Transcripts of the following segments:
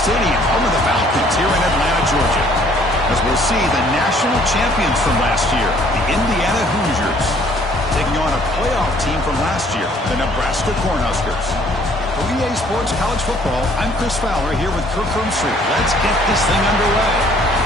Stadium, home of the Falcons here in Atlanta, Georgia, as we'll see the national champions from last year, the Indiana Hoosiers, taking on a playoff team from last year, the Nebraska Cornhuskers. For EA Sports College Football, I'm Chris Fowler here with Kirk Herbstreit. Let's get this thing underway.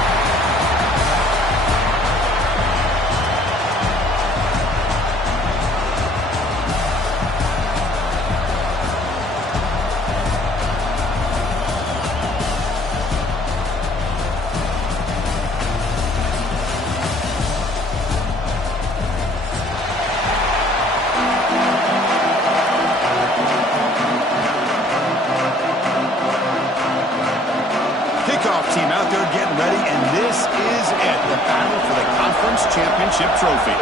Team out there getting ready, and this is it, the battle for the conference championship trophy.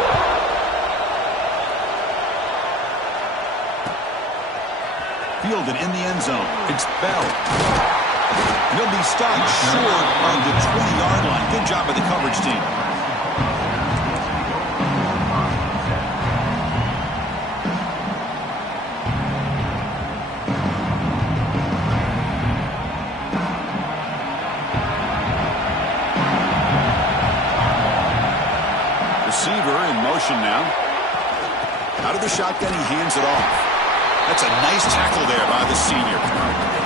Fielded in the end zone. It's Bell. And he'll be stopped short of the 20-yard line. Good job by the coverage team. Receiver in motion now. Out of the shotgun, he hands it off. That's a nice tackle there by the senior.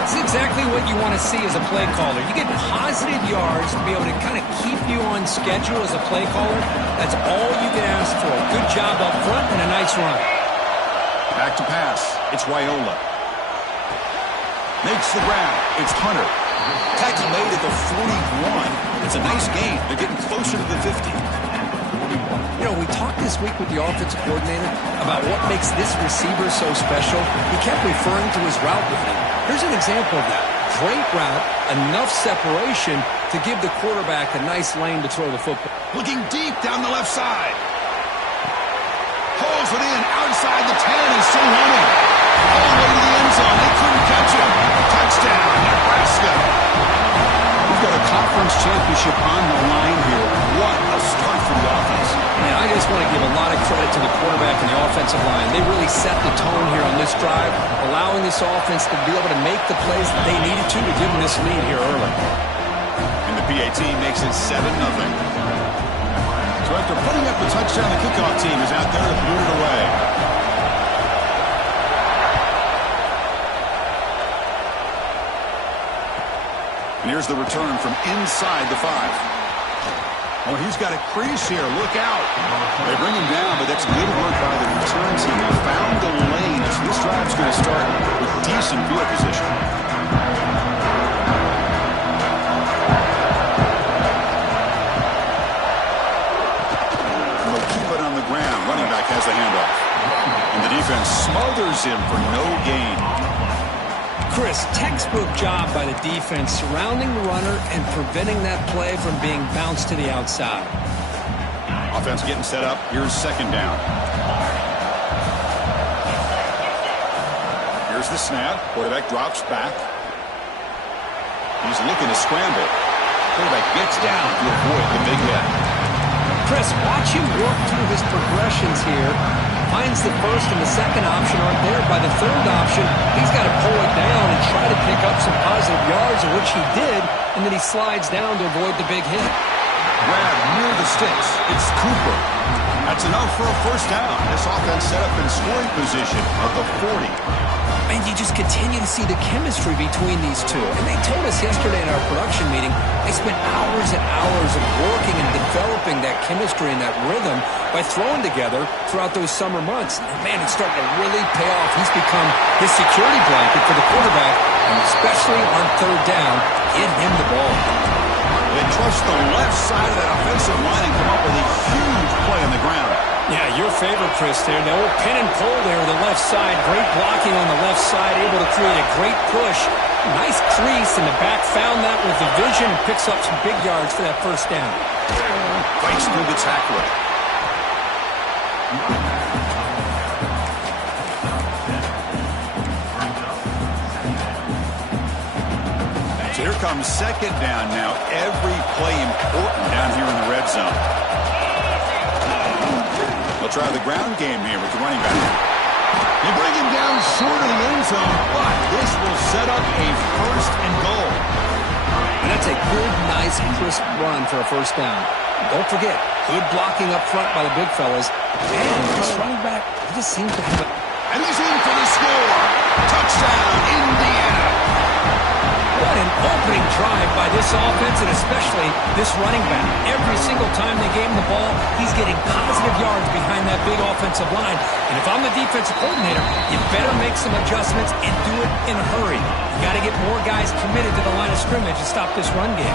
It's exactly what you want to see as a play caller. You get positive yards to be able to kind of keep you on schedule as a play caller. That's all you can ask for. Good job up front and a nice run. Back to pass. It's Wyola. Makes the grab. It's Hunter. Tackle made at the 41. It's a nice gain. They're getting closer to the 50. You know, we talked this week with the offensive coordinator about what makes this receiver so special. He kept referring to his route running. Here's an example of that. Great route, enough separation to give the quarterback a nice lane to throw the football. Looking deep down the left side. Pulls it in outside the 10 and still running. All the way to the end zone. They couldn't catch him. Touchdown, Nebraska. We've got a conference championship on the line here. What a start for the offense. Man, I just want to give a lot of credit to the quarterback and the offensive line. They really set the tone here on this drive, allowing this offense to be able to make the plays that they needed to give them this lead here early. And the PAT makes it 7-0. So after putting up a touchdown, the kickoff team is out there to boot it away. And here's the return from inside the 5. Oh, he's got a crease here. Look out. They bring him down, but that's good work by the return team. They found the lane. So this drive's going to start with decent field position. And they'll keep it on the ground. Running back has the handoff. And the defense smothers him for no gain. Chris, textbook job by the defense surrounding the runner and preventing that play from being bounced to the outside. Offense getting set up. Here's second down. Here's the snap. Quarterback drops back. He's looking to scramble. Quarterback gets down to avoid the big hit. Chris, watch him work through his progressions here. Finds the first and the second option aren't there. By the third option, he's got to pull it down and try to pick up some positive yards, of which he did, and then he slides down to avoid the big hit. Grab near the sticks. It's Cooper. That's enough for a first down. This offense set up in scoring position at the 40. And you just continue to see the chemistry between these two. And they told us yesterday in our production meeting, they spent hours and hours of working and developing that chemistry and that rhythm by throwing together throughout those summer months. And man, it's starting to really pay off. He's become his security blanket for the quarterback, and especially on third down, get him the ball. They trust the left side of that offensive line and come up with a huge play on the ground. Yeah, your favorite, Chris, there. The old pin and pull there on the left side. Great blocking on the left side, able to create a great push. Nice crease, and the back found that with the vision and picks up some big yards for that first down. Fights through the tackler. So here comes second down now. Every play important down here in the red zone. They'll try the ground game here with the running back. They bring him down short of the end zone, but this will set up a first and goal. nice, crisp run for a first down. Don't forget, good blocking up front by the big fellas. And this running back, he just seems to have a... And he's in for the score. Touchdown, Indiana. What an opening drive by this offense, and especially this running back. Every single time they gave him the ball, he's getting positive yards behind that big offensive line. And if I'm the defensive coordinator, you better make some adjustments and do it in a hurry. You got to get more guys committed to the line of scrimmage to stop this run game.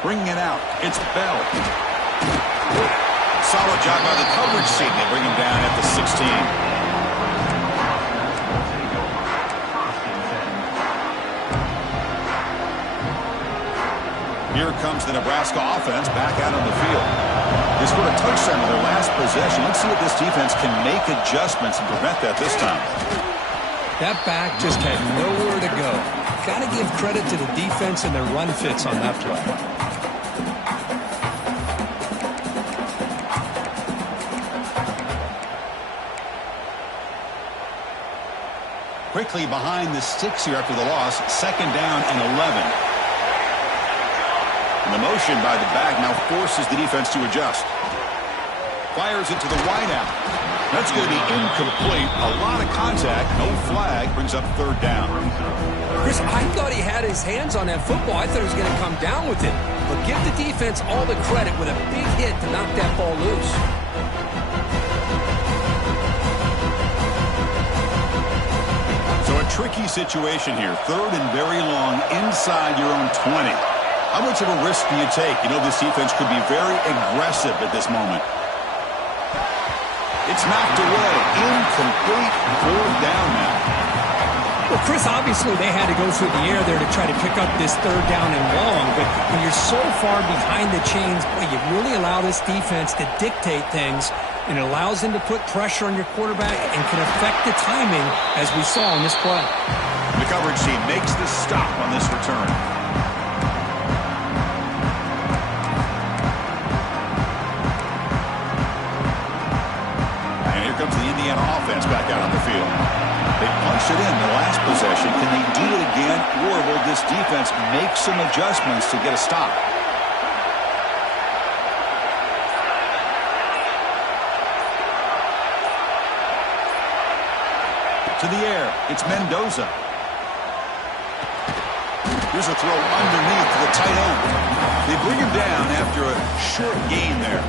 Bringing it out, it's Bell. Solid job by the coverage team. They bring him down at the 16. Here comes the Nebraska offense back out on the field. They scored a touchdown on their last possession. Let's see if this defense can make adjustments and prevent that this time. That back just had nowhere to go. Got to give credit to the defense and their run fits on that play. Quickly behind the sticks here after the loss. Second down and 11. And the motion by the back now forces the defense to adjust. Fires it to the wideout. That's going to be incomplete. A lot of contact. No flag. Brings up third down. Chris, I thought he had his hands on that football. I thought he was going to come down with it. But give the defense all the credit with a big hit to knock that ball loose. So a tricky situation here. Third and very long inside your own 20. How much of a risk do you take? You know, this defense could be very aggressive at this moment. It's knocked away. Incomplete. Fourth down now. Well, Chris, obviously they had to go through the air there to try to pick up this third down and long. But when you're so far behind the chains, boy, you really allow this defense to dictate things. And it allows them to put pressure on your quarterback and can affect the timing, as we saw in this play. The coverage team makes the stop on this return. And here comes the Indiana offense back out on the field. They punched it in the last possession. Can they do it again, or will this defense make some adjustments to get a stop? To the air, it's Mendoza. Here's a throw underneath to the tight end. They bring him down after a short gain there.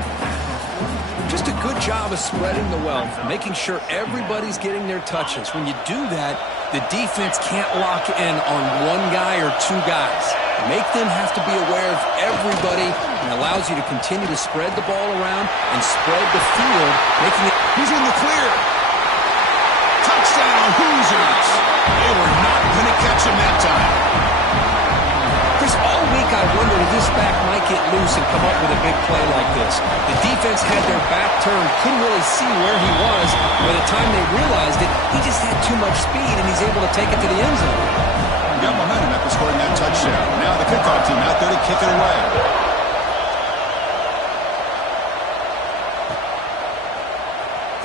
Just a good job of spreading the wealth, making sure everybody's getting their touches. When you do that, the defense can't lock in on one guy or two guys. Make them have to be aware of everybody, and allows you to continue to spread the ball around and spread the field, making it... He's in the clear. Touchdown, Hoosiers. They were not going to catch him that time. Chris, all week I wondered if this back might get loose and come up with a big play like this. The defense had their back turned, couldn't really see where he was. By the time they realized it, he just had too much speed, and he's able to take it to the end zone. He got momentum after scoring that touchdown. Now the kickoff team out there to kick it away.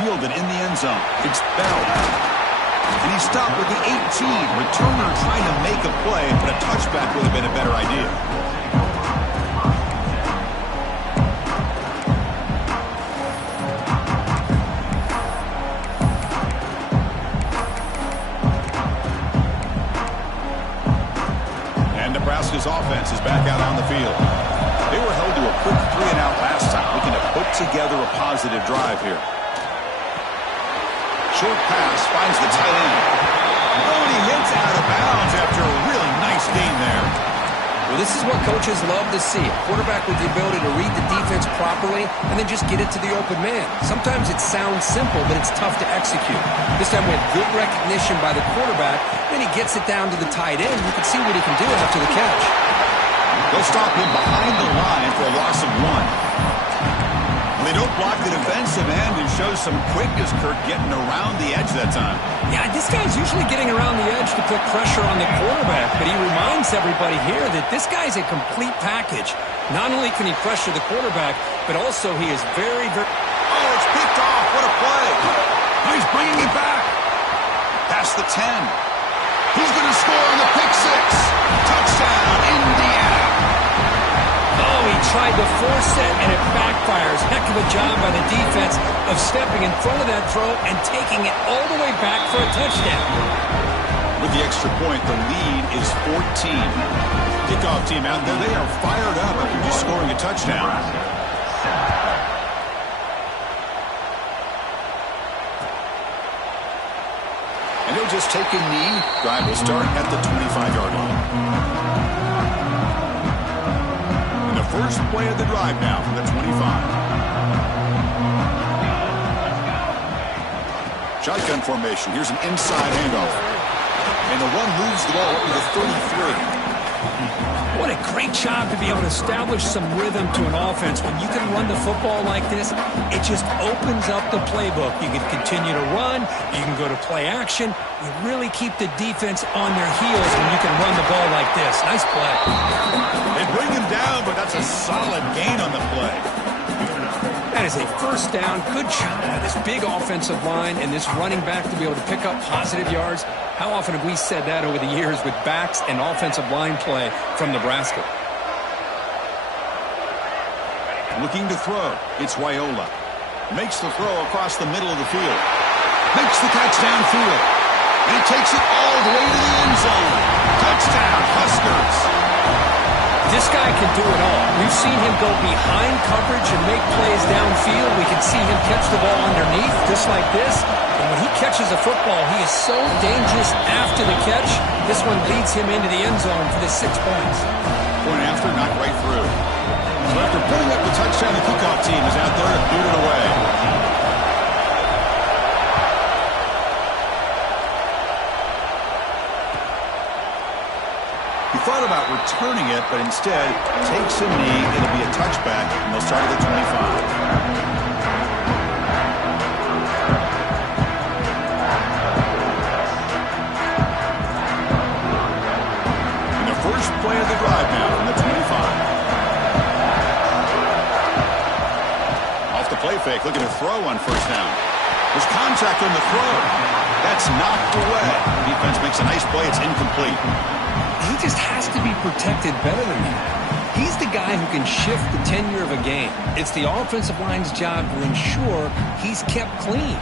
Fielded in the end zone. It's Bell. And he stopped with the 18. Returner trying to make a play, but a touchback would have been a better idea. And Nebraska's offense is back out on the field. They were held to a quick 3-and-out last time, looking to put together a positive drive here. Short pass finds the tight end. Oh, and he hits out of bounds after a really nice gain there. Well, this is what coaches love to see. A quarterback with the ability to read the defense properly and then just get it to the open man. Sometimes it sounds simple, but it's tough to execute. This time with good recognition by the quarterback, then he gets it down to the tight end. You can see what he can do after the catch. They'll stop him behind the line for a loss of 1. They don't block the defensive end and show some quickness, Kirk, getting around the edge that time. Yeah, this guy's usually getting around the edge to put pressure on the quarterback, but he reminds everybody here that this guy's a complete package. Not only can he pressure the quarterback, but also he is very, very... Oh, it's picked off. What a play. Nice the 10. He's going to score on the pick six. Touchdown, Indiana. Oh, he tried to force it, and it backfires. Heck of a job by the defense of stepping in front of that throw and taking it all the way back for a touchdown. With the extra point, the lead is 14. Kickoff team out there, they are fired up after just scoring a touchdown. And he'll just take a knee. Drive will start at the 25-yard line. And the first play of the drive now from the 25. Shotgun formation. Here's an inside handoff. And the one moves the ball up to the 33. What a great job to be able to establish some rhythm to an offense. When you can run the football like this, it just opens up the playbook. You can continue to run. You can go to play action. You really keep the defense on their heels when you can run the ball like this. Nice play. They bring him down, but that's a solid gain on the play. That is a first down. Good job by this big offensive line and this running back to be able to pick up positive yards. How often have we said that over the years with backs and offensive line play from Nebraska? Looking to throw. It's Wyola. Makes the throw across the middle of the field. Makes the catch downfield. And he takes it all the way to the end zone. Touchdown, Huskers. This guy can do it all. We've seen him go behind coverage and make plays downfield. We can see him catch the ball underneath, just like this. And when he catches a football, he is so dangerous after the catch. This one leads him into the end zone for the 6 points. Point after, not right through. So after putting up the touchdown, the kickoff team is out there to boot it away. He thought about returning it, but instead takes a knee. It'll be a touchback, and they'll start at the 25. First play of the drive now from the 25. Off the play fake, looking to throw on first down. There's contact on the throw. That's knocked away. Defense makes a nice play. It's incomplete. He just has to be protected better than that. He's the guy who can shift the tenure of a game. It's the offensive line's job to ensure he's kept clean.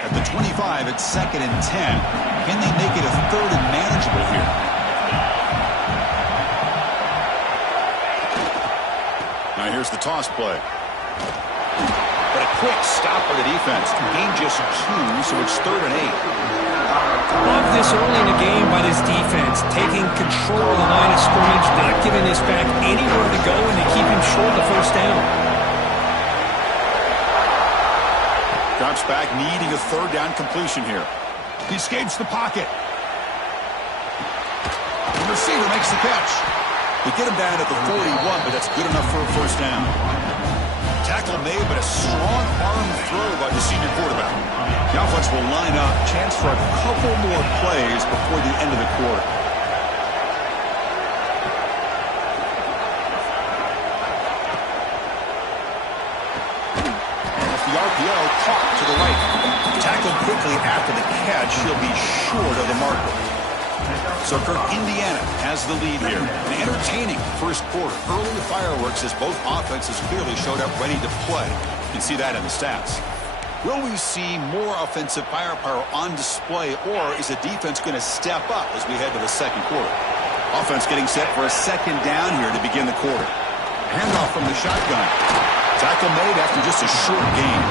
At the 25, it's 2nd and 10. Can they make it a 3rd and manageable here? Now here's the toss play. But a quick stop by the defense. Gain just 2, so it's 3rd and 8. Love this early in the game by this defense, taking control of the line of scrimmage, not giving this back anywhere to go, and they keep him short of the first down. Drops back, needing a 3rd down completion here. He escapes the pocket. The receiver makes the catch. They get him down at the 41, but that's good enough for a first down. Tackle made, but a strong arm throw by the senior quarterback. The offense will line up. Chance for a couple more plays before the end of the quarter. And it's the RPO caught to the right. Tackled quickly after the catch. He'll be short of the marker. So Kirk, Indiana has the lead here. An entertaining first quarter. Early fireworks as both offenses clearly showed up ready to play. You can see that in the stats. Will we see more offensive firepower on display, or is the defense going to step up as we head to the second quarter? Offense getting set for a 2nd down here to begin the quarter. Handoff from the shotgun. Tackle made after just a short gain.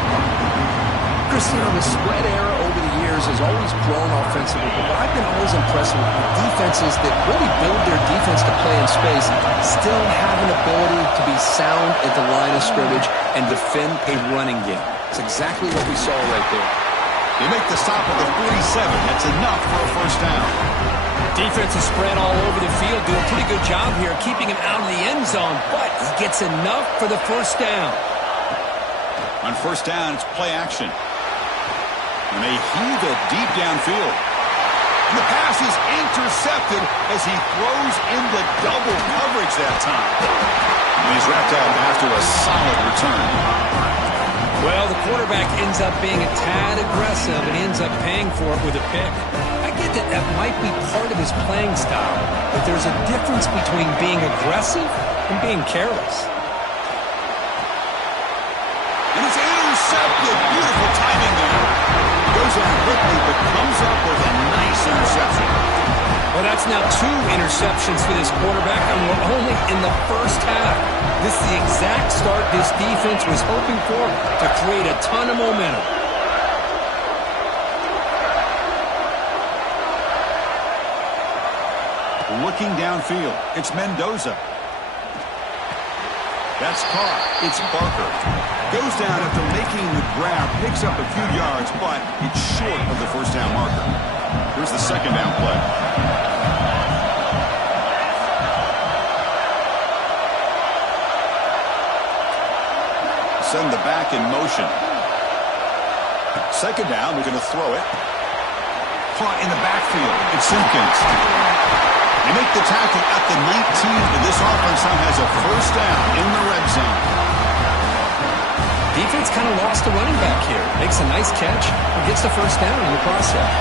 Christian, the spread era over the years has always grown offensively, but I've been always impressed with defenses that really build their defense to play in space, still have an ability to be sound at the line of scrimmage and defend a running game. It's exactly what we saw right there. They make the stop at the 47. That's enough for a first down. Defense is spread all over the field, doing a pretty good job here, keeping him out of the end zone, but he gets enough for the first down. On first down, it's play action. And they heave it deep downfield. And the pass is intercepted as he throws in the double coverage that time. And he's wrapped up after a solid return. Well, the quarterback ends up being a tad aggressive and ends up paying for it with a pick. I get that that might be part of his playing style, but there's a difference between being aggressive and being careless. And it's intercepted. Beautiful timing there. Goes out quickly, but comes up with a nice interception. Well, that's now 2 interceptions for this quarterback, and we're only in the first half. This is the exact start this defense was hoping for to create a ton of momentum. Looking downfield, it's Mendoza. That's caught. It's Barker. Goes down after making the grab, picks up a few yards, but it's short of the first down marker. Here's the second down play. Send the back in motion. Second down, they're going to throw it. Caught in the backfield. It's Simpkins. They make the tackle at the 19, and this offense now has a first down in the red zone. Defense kind of lost the running back here. Makes a nice catch and gets the first down in the process.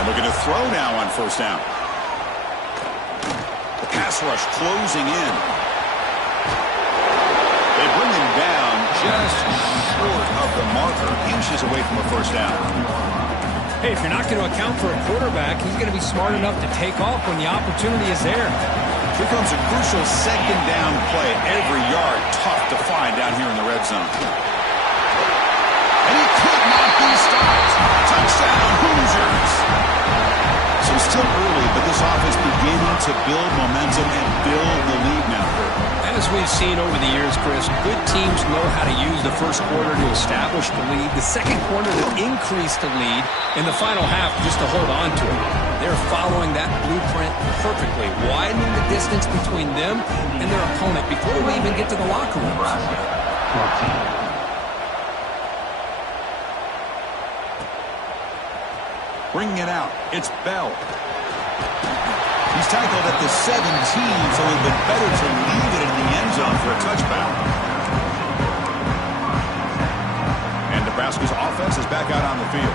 And they're going to throw now on first down. The pass rush closing in. They bring him down just short of the marker, inches away from a first down. Hey, if you're not going to account for a quarterback, he's going to be smart enough to take off when the opportunity is there. Here comes a crucial second down play. Every yard tough to find down here in the red zone. And he could not be stopped. Touchdown, Hoosiers. So still early, but this offense beginning to build momentum and build the lead now. As we've seen over the years, Chris, good teams know how to use the first quarter to establish the lead, the second quarter to increase the lead, and the final half just to hold on to it. They're following that blueprint perfectly, widening the distance between them and their opponent before we even get to the locker room. Bringing it out, it's Bell. He's tackled at the 17, so it would have been better to leave it in the end zone for a touchdown. And Nebraska's offense is back out on the field.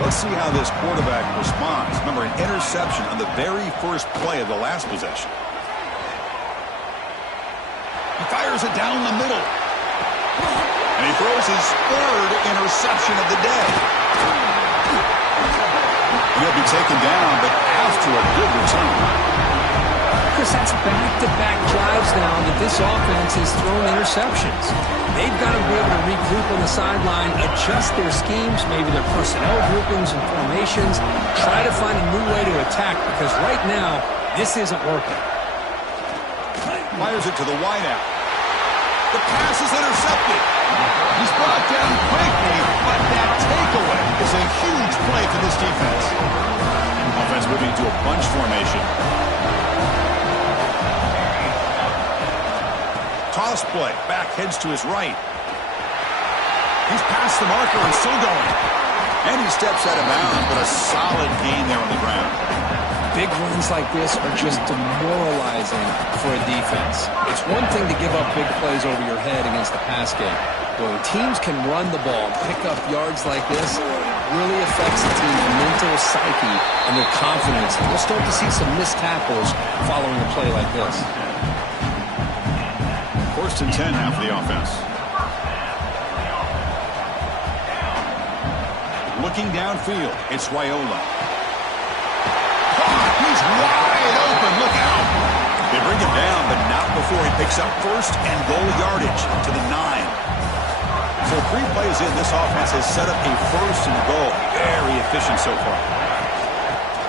Let's see how this quarterback responds. Remember, an interception on the very first play of the last possession. He fires it down the middle. And he throws his 3rd interception of the day. He'll be taken down, but after a good return. Chris, that's back-to-back drives now that this offense has thrown interceptions. They've got to be able to regroup on the sideline, adjust their schemes, maybe their personnel groupings and formations, try to find a new way to attack, because right now, this isn't working. Fires it to the wideout. The pass is intercepted. He's brought down quickly, but that takeaway is a huge play for this defense. Offense moving to a bunch formation. Toss play. Back heads to his right. He's past the marker and still going. And he steps out of bounds, but a solid gain there on the ground. Big runs like this are just demoralizing for a defense. It's one thing to give up big plays over your head against the pass game. But when teams can run the ball and pick up yards like this, it really affects the team's mental psyche and their confidence. And we'll start to see some missed tackles following a play like this. 1st and 10 now for the offense. Looking downfield, it's Raiola. He's wide open. Look out. They bring him down, but not before he picks up 1st and goal yardage to the 9. So 3 plays in, this offense has set up a 1st and goal. Very efficient so far.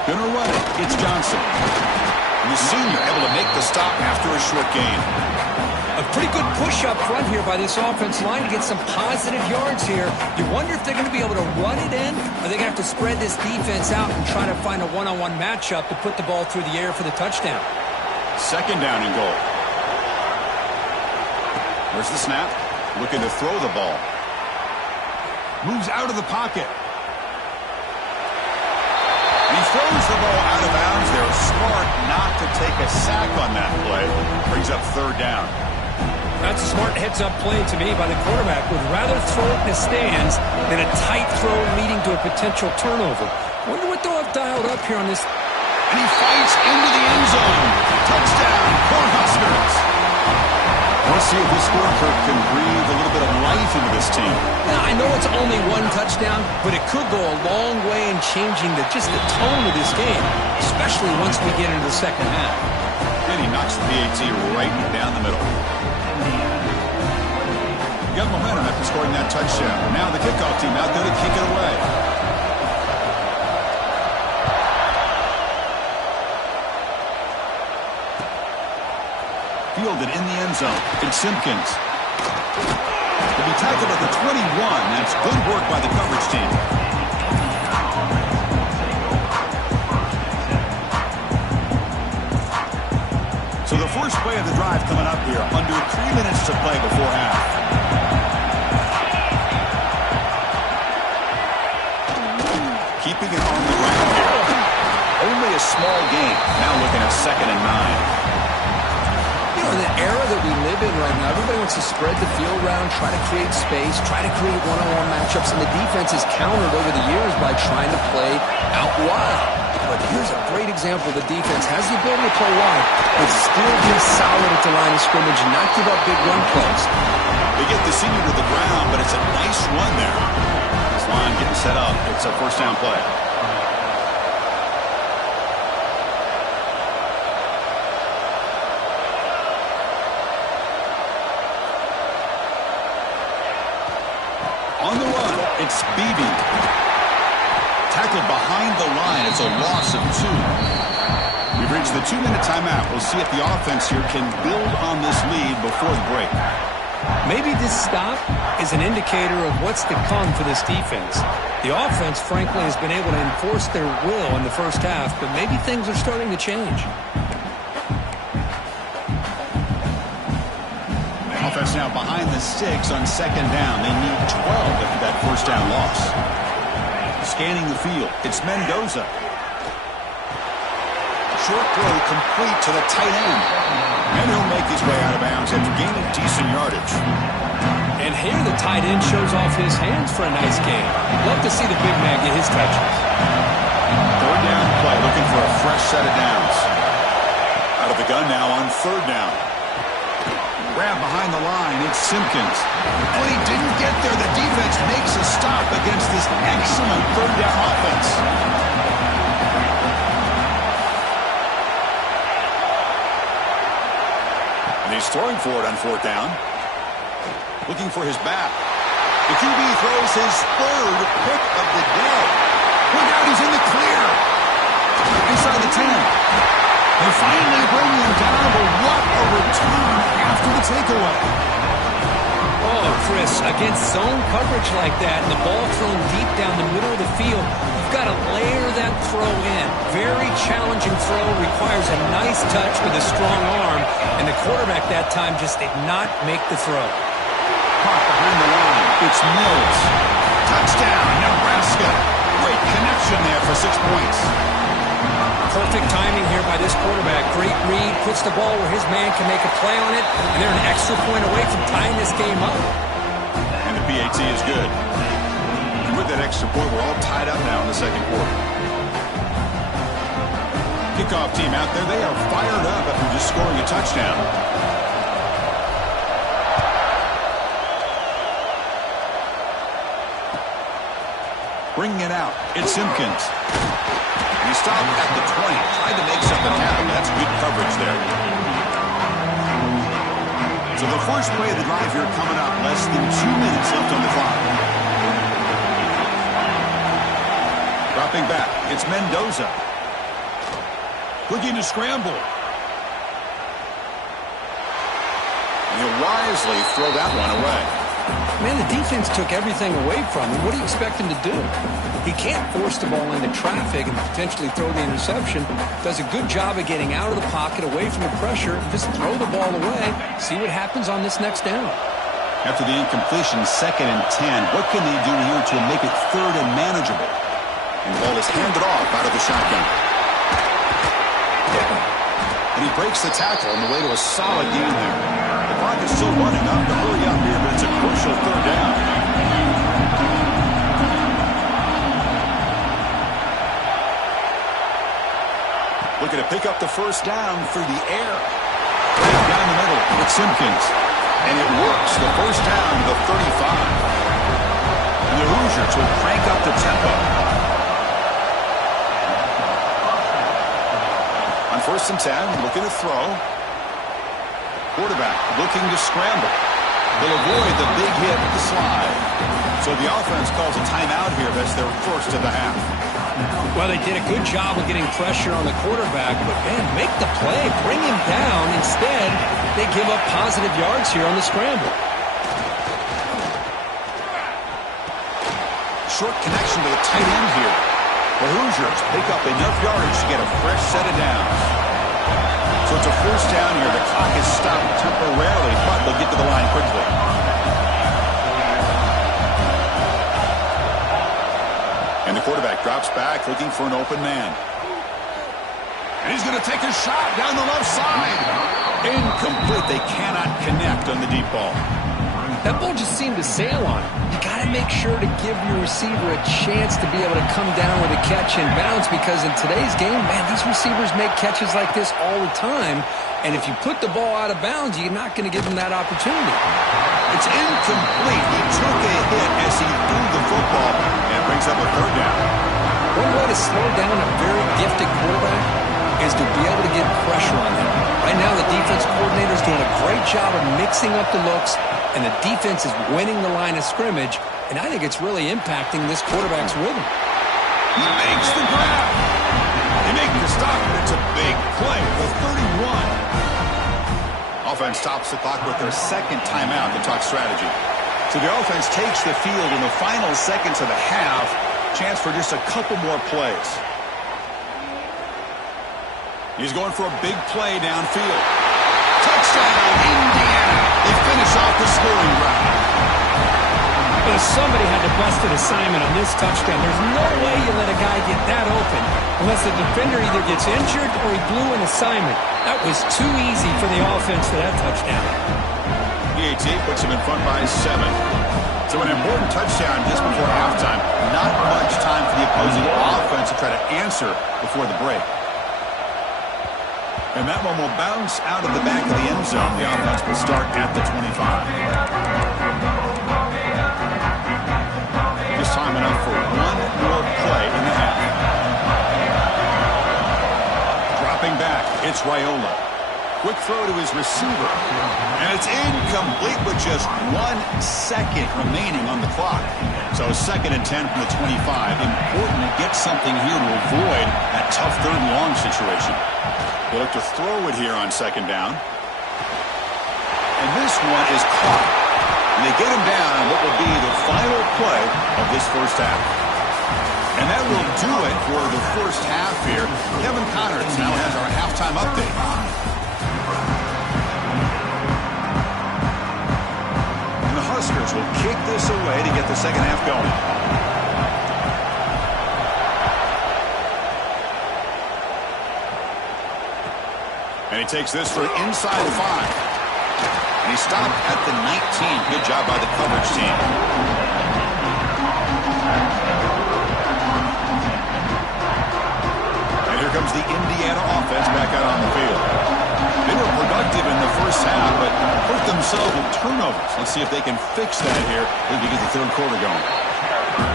Gonna run it. It's Johnson. And the senior able to make the stop after a short gain. A pretty good push up front here by this offense line to get some positive yards here. You wonder if they're going to be able to run it in, or they're going to have to spread this defense out and try to find a one-on-one matchup to put the ball through the air for the touchdown. 2nd down and goal. Where's the snap? Looking to throw the ball. Moves out of the pocket. He throws the ball out of bounds. They're smart not to take a sack on that play. Brings up 3rd down. That's a smart heads-up play to me by the quarterback. Would rather throw it in the stands than a tight throw leading to a potential turnover. Wonder what they'll have dialed up here on this. And he fights into the end zone. Touchdown, Cornhuskers. Let's see if this score, Kirk, can breathe a little bit of life into this team. Now, I know it's only one touchdown, but it could go a long way in changing just the tone of this game, especially once we get into the second half. And he knocks the PAT right down the middle. You got momentum after scoring that touchdown. Now the kickoff team out there to kick it away. Fielded in the end zone. It's Simpkins. He'll be tackled at the 21. That's good work by the coverage team. So the first play of the drive coming up here. Under 3 minutes to play before half. Keeping it on the ground here. Only a small gain. Now looking at 2nd and 9. In the era that we live in right now, everybody wants to spread the field around, try to create space, try to create one-on-one matchups, and the defense has countered over the years by trying to play out wide. But here's a great example. The defense has the ability to play wide, but still be solid at the line of scrimmage and not give up big run plays. They get the senior to the ground, but it's a nice run there. This line getting set up. It's a first down play. On the run, it's Beebe. Tackled behind the line. It's a loss of 2. We've reached the 2-minute timeout. We'll see if the offense here can build on this lead before the break. Maybe this stop is an indicator of what's to come for this defense. The offense, frankly, has been able to enforce their will in the first half, but maybe things are starting to change. Offense now behind the 6 on 2nd down. They need 12 after that first down loss. Scanning the field. It's Mendoza. Short throw complete to the tight end. And he'll make his way out of bounds after gaining decent yardage. And here the tight end shows off his hands for a nice game. Love to see the big man get his touches. 3rd down play, looking for a fresh set of downs. Out of the gun now on 3rd down. Grab behind the line, it's Simpkins. And he didn't get there. The defense makes a stop against this excellent 3rd down offense. And he's throwing for it on 4th down. Looking for his back. The QB throws his 3rd pick of the day. Look out, he's in the clear. Inside the 10. They finally bring him down, but what a return after the takeaway. Oh, Chris, against zone coverage like that and the ball thrown deep down the middle of the field, you've got to layer that throw in. Very challenging throw, requires a nice touch with a strong arm, and the quarterback that time just did not make the throw. Caught behind the line. It's Mills. Touchdown, Nebraska. Great connection there for 6 points. Perfect timing here by this quarterback. Great read, puts the ball where his man can make a play on it, and they're an extra point away from tying this game up. And the PAT is good. And with that extra point, we're all tied up now in the 2nd quarter. Kickoff team out there, they are fired up after just scoring a touchdown. Bringing it out, it's Simpkins. He stopped at the 20, tried to make something happen. That's good coverage there. So the first play of the drive here coming up. Less than 2 minutes left on the clock. Dropping back, it's Mendoza. Looking to scramble. And he'll wisely throw that one away. Man, the defense took everything away from him. What do you expect him to do? He can't force the ball into traffic and potentially throw the interception. Does a good job of getting out of the pocket, away from the pressure, and just throw the ball away. See what happens on this next down. After the incompletion, 2nd and 10. What can they do here to make it 3rd and manageable? And the ball is handed off out of the shotgun. And he breaks the tackle on the way to a solid gain there. The clock clock is still running. Not to hurry up here, but it's a crucial third down. Looking to pick up the first down through the air. Right down the middle with Simpkins. And it works. The first down to the 35. And the Hoosiers will crank up the tempo. On 1st and 10, looking to throw. Quarterback looking to scramble. They'll avoid the big hit with the slide. So the offense calls a timeout here. That's their first of the half. Well, they did a good job of getting pressure on the quarterback, but, man, make the play, bring him down. Instead, they give up positive yards here on the scramble. Short connection to the tight end here. The Hoosiers pick up enough yardage to get a fresh set of downs. So it's a first down here. The clock is stopped temporarily, but they'll get to the line quickly. And the quarterback drops back, looking for an open man. And he's going to take a shot down the left side. Incomplete. They cannot connect on the deep ball. That ball just seemed to sail on him. You got to make sure to give your receiver a chance to be able to come down with a catch and bounce, because in today's game, man, these receivers make catches like this all the time. And if you put the ball out of bounds, you're not going to give them that opportunity. It's incomplete. He took a hit as he threw the football, and it brings up a third down. One way to slow down a very gifted quarterback is to be able to get pressure on him. Right now, the defense coordinator is doing a great job of mixing up the looks, and the defense is winning the line of scrimmage, and I think it's really impacting this quarterback's rhythm. He makes the grab. They make the stop, but it's a big play. The 31. Offense stops the clock with their second timeout to talk strategy. So the offense takes the field in the final seconds of the half. Chance for just a couple more plays. He's going for a big play downfield. Touchdown, Indiana. They finish off the scoring drive. Well, somebody had the busted assignment on this touchdown. There's no way you let a guy get that open unless the defender either gets injured or he blew an assignment. That was too easy for the offense for that touchdown. PAT puts him in front by 7. So an important touchdown just before halftime. Not much time for the opposing offense to try to answer before the break. And that one will bounce out of the back of the end zone. The offense will start at the 25. Just time enough for one more play in the half. Dropping back, it's Raiola. Quick throw to his receiver. And it's incomplete with just 1 second remaining on the clock. So 2nd and 10 from the 25. Important to get something here to avoid that tough third and long situation. They look to throw it here on 2nd down. And this one is caught. And they get him down on what will be the final play of this first half. And that will do it for the first half here. Kevin Connors now has our halftime update. And the Huskers will kick this away to get the second half going. And he takes this for inside 5. And he stopped at the 19. Good job by the coverage team. And here comes the Indiana offense back out on the field. They were productive in the first half, but hurt themselves with turnovers. Let's see if they can fix that here as we get the third quarter going.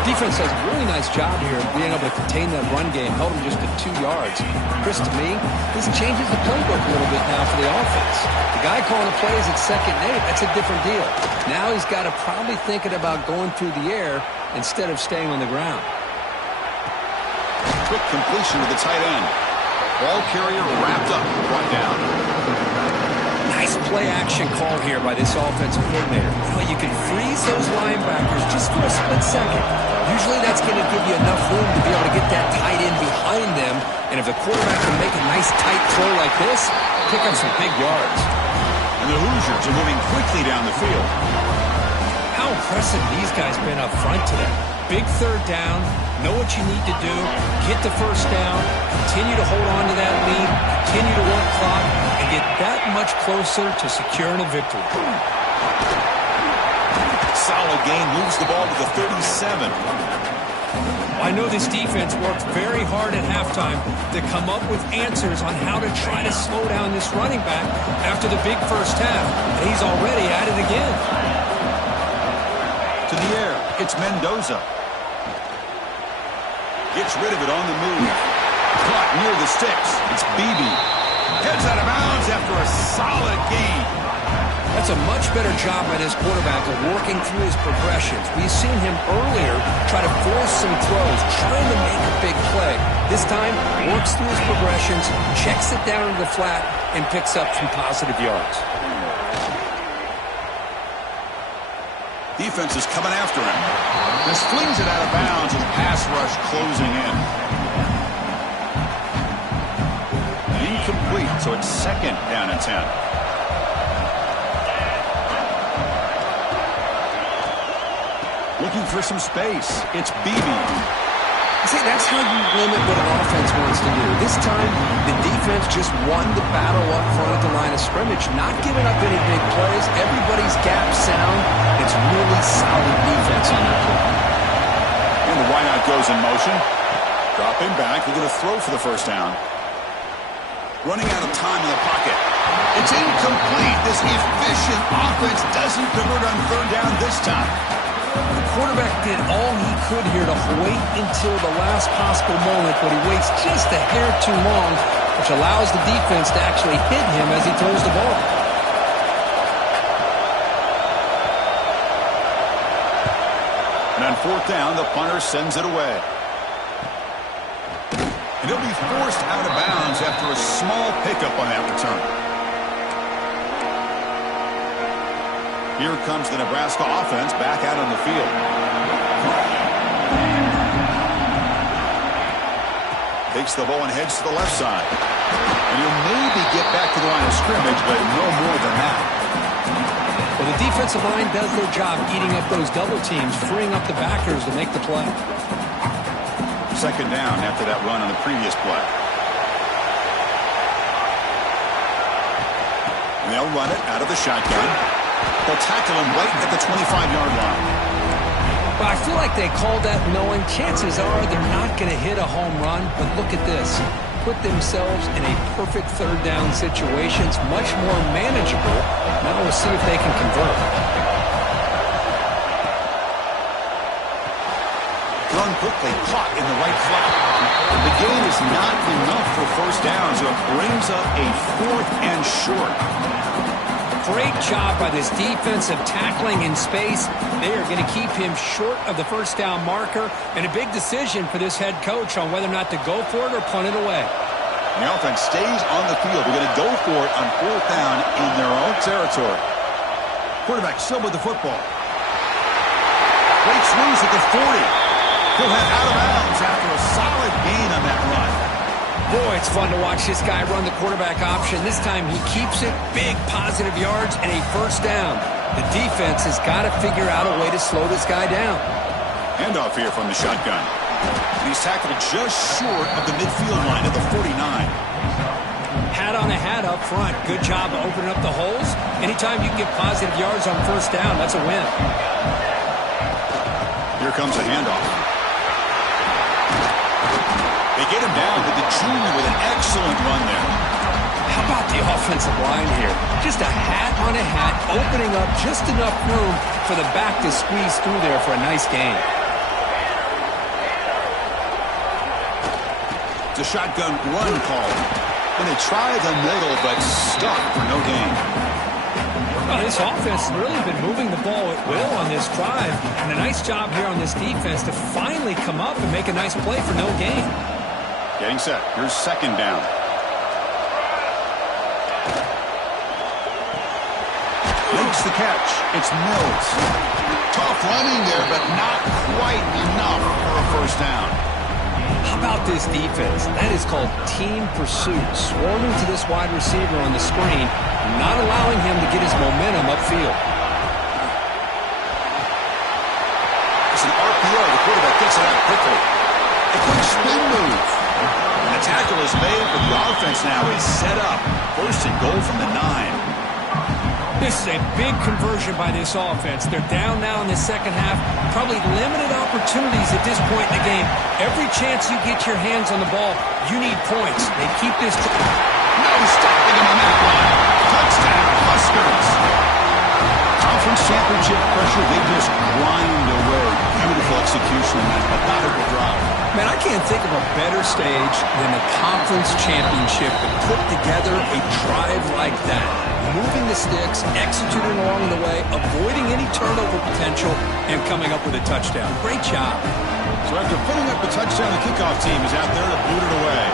Defense does a really nice job here of being able to contain that run game, held them just to 2 yards. Chris, to me, this changes the playbook a little bit now for the offense. The guy calling the plays at 2nd and 8, that's a different deal. Now he's got to probably thinking about going through the air instead of staying on the ground. Quick completion to the tight end. Ball carrier wrapped up, brought down. Nice play-action call here by this offensive coordinator. Well, you can freeze those linebackers just for a split second. Usually that's going to give you enough room to be able to get that tight end behind them. And if the quarterback can make a nice tight throw like this, pick up some big yards. And the Hoosiers are moving quickly down the field. How impressive these guys been up front today. big third down, know what you need to do, get the first down, continue to hold on to that lead, continue to work clock, and get that much closer to securing a victory. Solid gain, moves the ball to the 37. I know this defense worked very hard at halftime to come up with answers on how to try to slow down this running back after the big first half. And he's already at it again. To the air, it's Mendoza. Gets rid of it on the move. Caught near the sticks. It's Beebe. Heads out of bounds after a solid gain. That's a much better job by this quarterback of working through his progressions. We've seen him earlier try to force some throws, trying to make a big play. This time, works through his progressions, checks it down to the flat, and picks up some positive yards. Defense is coming after him. Just flings it out of bounds with pass rush closing in. Incomplete, so it's second down and 10. Looking for some space. It's Beebe. See, that's how you limit what an offense wants to do. This time, the defense just won the battle up front at the line of scrimmage, not giving up any big plays. Everybody's gap sound. It's really solid defense on that play. And the wideout goes in motion. Dropping back. They're going to throw for the first down. Running out of time in the pocket. It's incomplete. This efficient offense doesn't convert on third down this time. The quarterback did all he could here to wait until the last possible moment, but he waits just a hair too long, which allows the defense to actually hit him as he throws the ball. And on fourth down, the punter sends it away. And he'll be forced out of bounds after a small pickup on that return. Here comes the Nebraska offense back out on the field. Takes the ball and heads to the left side. And he'll maybe get back to the line of scrimmage, but no more than that. Well, the defensive line does their job eating up those double teams, freeing up the backers to make the play. Second down after that run on the previous play. And they'll run it out of the shotgun. They'll tackle him right at the 25-yard line. Well, I feel like they called that knowing chances are they're not going to hit a home run, but look at this. Put themselves in a perfect third down situation. It's much more manageable. Now we'll see if they can convert. Run quickly, caught in the right flat. The gain is not enough for first down, so it brings up a fourth and short. Great job by this defensive tackling in space. They are going to keep him short of the first down marker, and a big decision for this head coach on whether or not to go for it or punt it away. And the offense stays on the field. They're going to go for it on fourth down in their own territory. Quarterback still with the football. Breaks loose at the 40. He'll head out of bounds after a solid gain on that run. Boy, it's fun to watch this guy run the quarterback option. This time he keeps it, big positive yards, and a first down. The defense has got to figure out a way to slow this guy down. Handoff here from the shotgun. And he's tackled just short of the midfield line at the 49. Hat on a hat up front. Good job of opening up the holes. Anytime you can get positive yards on first down, that's a win. Here comes a handoff. They get him down to the junior with an excellent run there. How about the offensive line here? Just a hat on a hat, opening up just enough room for the back to squeeze through there for a nice gain. It's a shotgun run call. And they try the middle, but stuck for no gain. Well, this offense has really been moving the ball at will on this drive. And a nice job here on this defense to finally come up and make a nice play for no gain. Getting set. Here's second down. Makes the catch. It's Mills. Tough running there, but not quite enough for a first down. How about this defense? That is called team pursuit. Swarming to this wide receiver on the screen, not allowing him to get his momentum upfield. It's an RPO. The quarterback to that quickly. A quick spin move. And the tackle is made, but the offense now is set up. First and goal from the 9. This is a big conversion by this offense. They're down now in the second half. Probably limited opportunities at this point in the game. Every chance you get your hands on the ball, you need points. They keep this... No stopping him on that one. Touchdown, Huskers. Conference championship pressure, they just grind away. Beautiful execution on that methodical drive. Man, I can't think of a better stage than the conference championship to put together a drive like that. Moving the sticks, executing along the way, avoiding any turnover potential, and coming up with a touchdown. Great job. So after putting up the touchdown, the kickoff team is out there to boot it away.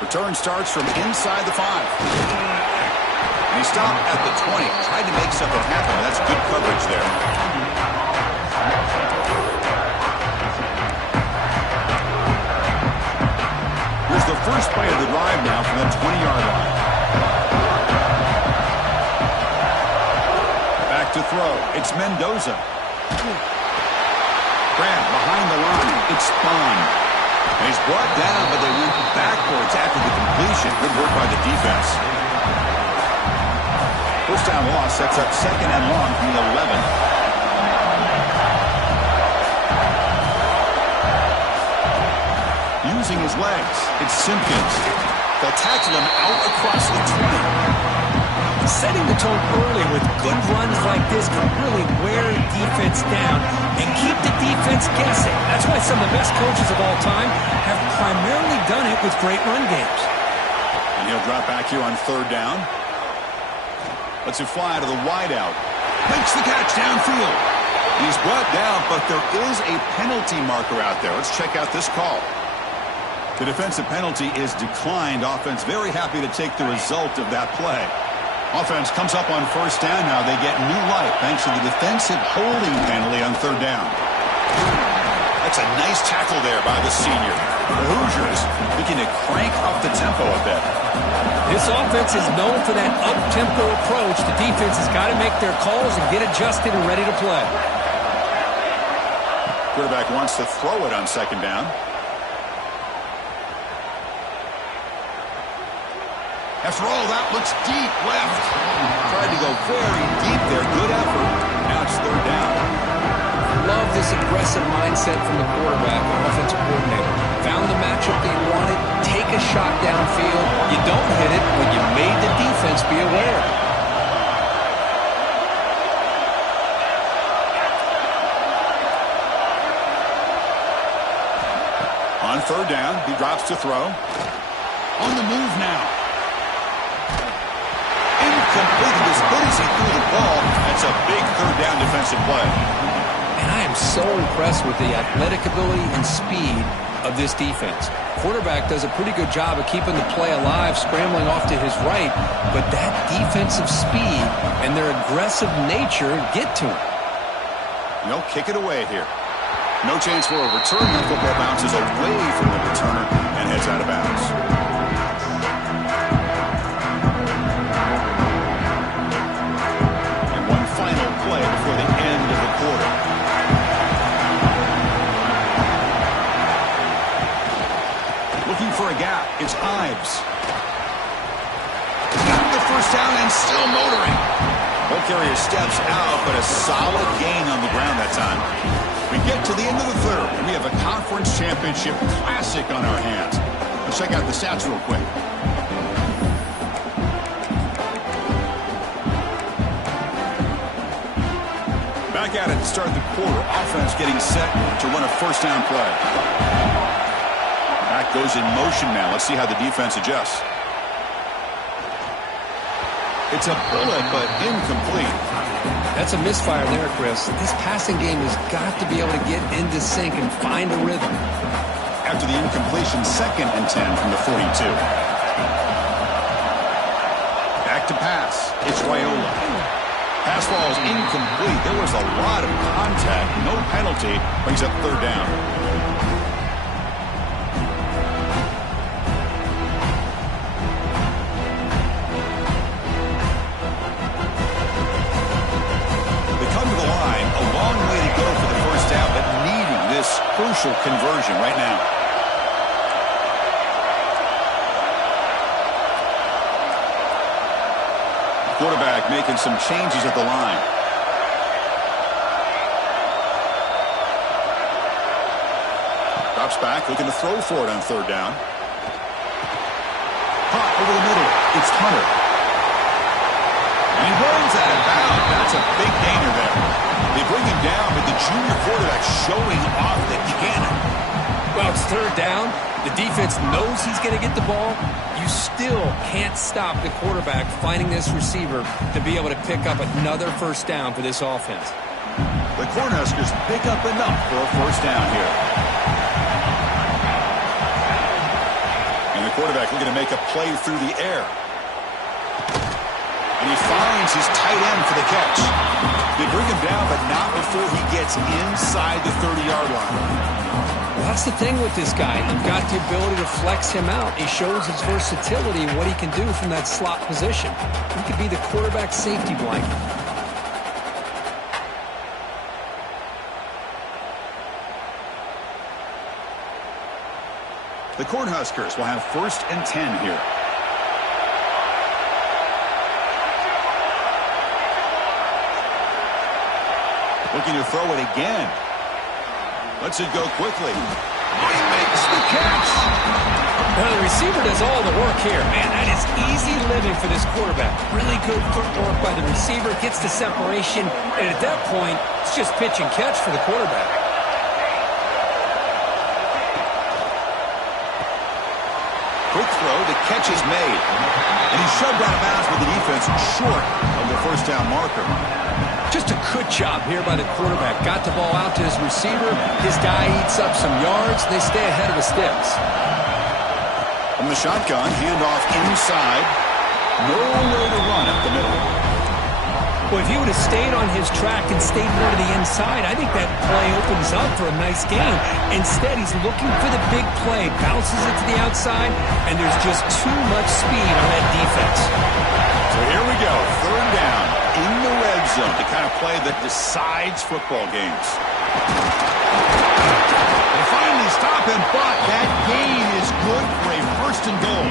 Return starts from inside the 5. And he stopped at the 20. Tried to make something happen. That's good coverage there. Here's the first play of the drive now from the 20-yard line. Back to throw. It's Mendoza. Grant behind the line. It's spun. And he's brought down, but they went backwards after the completion. Good work by the defense. First down loss sets up second and long from the 11. Using his legs, it's Simpkins. They'll tackle him out across the 20. Setting the tone early with good runs like this can really wear defense down and keep the defense guessing. That's why some of the best coaches of all time have primarily done it with great run games. And he'll drop back here on third down. Lets it fly to the wideout. Makes the catch downfield. He's brought down, but there is a penalty marker out there. Let's check out this call. The defensive penalty is declined. Offense very happy to take the result of that play. Offense comes up on first down now. They get new life thanks to the defensive holding penalty on third down. That's a nice tackle there by the senior. The Hoosiers looking to crank up the tempo a bit. This offense is known for that up-tempo approach. The defense has got to make their calls and get adjusted and ready to play. Quarterback wants to throw it on second down. After all, that looks deep left. Tried to go very deep there. Good effort. Now it's third down. Love this aggressive mindset from the quarterback and offensive coordinator. Found the matchup that you wanted. Take a shot downfield. You don't hit it, but you made the defense be aware. On third down, he drops to throw. On the move now. Completed as good as he threw the ball. That's a big third down defensive play. And I am so impressed with the athletic ability and speed of this defense. Quarterback does a pretty good job of keeping the play alive, scrambling off to his right, but that defensive speed and their aggressive nature get to him. They'll kick it away here. No chance for a return. That football bounces away from the returner and heads out of bounds. Before the end of the quarter. Looking for a gap. It's Ives. Got the first down and still motoring. Ball carrier steps out, but a solid gain on the ground that time. We get to the end of the third. We have a conference championship classic on our hands. Let's check out the stats real quick. Back at it to start the quarter. Offense getting set to run a first down play. Back goes in motion now. Let's see how the defense adjusts. It's a bullet, but incomplete. That's a misfire there, Chris. This passing game has got to be able to get into sync and find a rhythm. After the incompletion, 2nd and 10 from the 42. Back to pass. It's Raiola. Pass ball is incomplete. There was a lot of contact. No penalty. Brings up third down. crucial conversion right now. Quarterback making some changes at the line. Drops back, looking to throw for it on third down. Hot over the middle. It's Hunter. And he rolls out of bounds. That's a big gainer there. They bring him down, but the junior quarterback showing off the cannon. Well, it's third down. The defense knows he's going to get the ball. You still can't stop the quarterback finding this receiver to be able to pick up another first down for this offense. The Cornhuskers pick up enough for a first down here. And the quarterback looking to make a play through the air. And he finds his tight end for the catch. They bring him down, but not before he gets inside the 30-yard line. Well, that's the thing with this guy. You've got the ability to flex him out. He shows his versatility and what he can do from that slot position. He could be the quarterback safety blanket. The Cornhuskers will have 1st and 10 here. Looking to throw it again. Lets it go quickly. He makes the catch. Well, the receiver does all the work here. Man, that is easy living for this quarterback. Really good footwork by the receiver. Gets the separation. And at that point, it's just pitch and catch for the quarterback. Quick throw. The catch is made. And he's shoved out of bounds with the defense short of the first down marker. Just a good job here by the quarterback. Got the ball out to his receiver. His guy eats up some yards. They stay ahead of the sticks. From the shotgun, handoff inside. Nowhere to run up the middle. Well, if he would have stayed on his track and stayed more to the inside, I think that play opens up for a nice game. Instead, he's looking for the big play. Bounces it to the outside, and there's just too much speed on that defense. So here we go. Third down in the red zone. The kind of play that decides football games. They finally stop him, but that gain is good for a 1st and goal.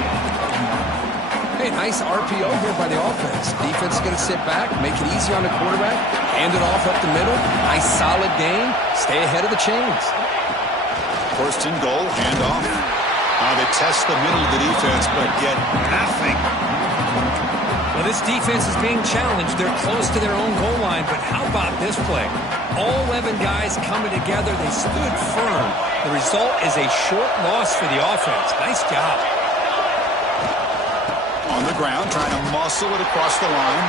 Hey, nice RPO here by the offense. Defense is going to sit back, make it easy on the quarterback, hand it off up the middle. Nice solid gain. Stay ahead of the chains. 1st and goal, handoff. They test the middle of the defense, but get nothing. Well, this defense is being challenged. They're close to their own goal line, but how about this play? All 11 guys coming together. They stood firm. The result is a short loss for the offense. Nice job. On the ground, trying to muscle it across the line.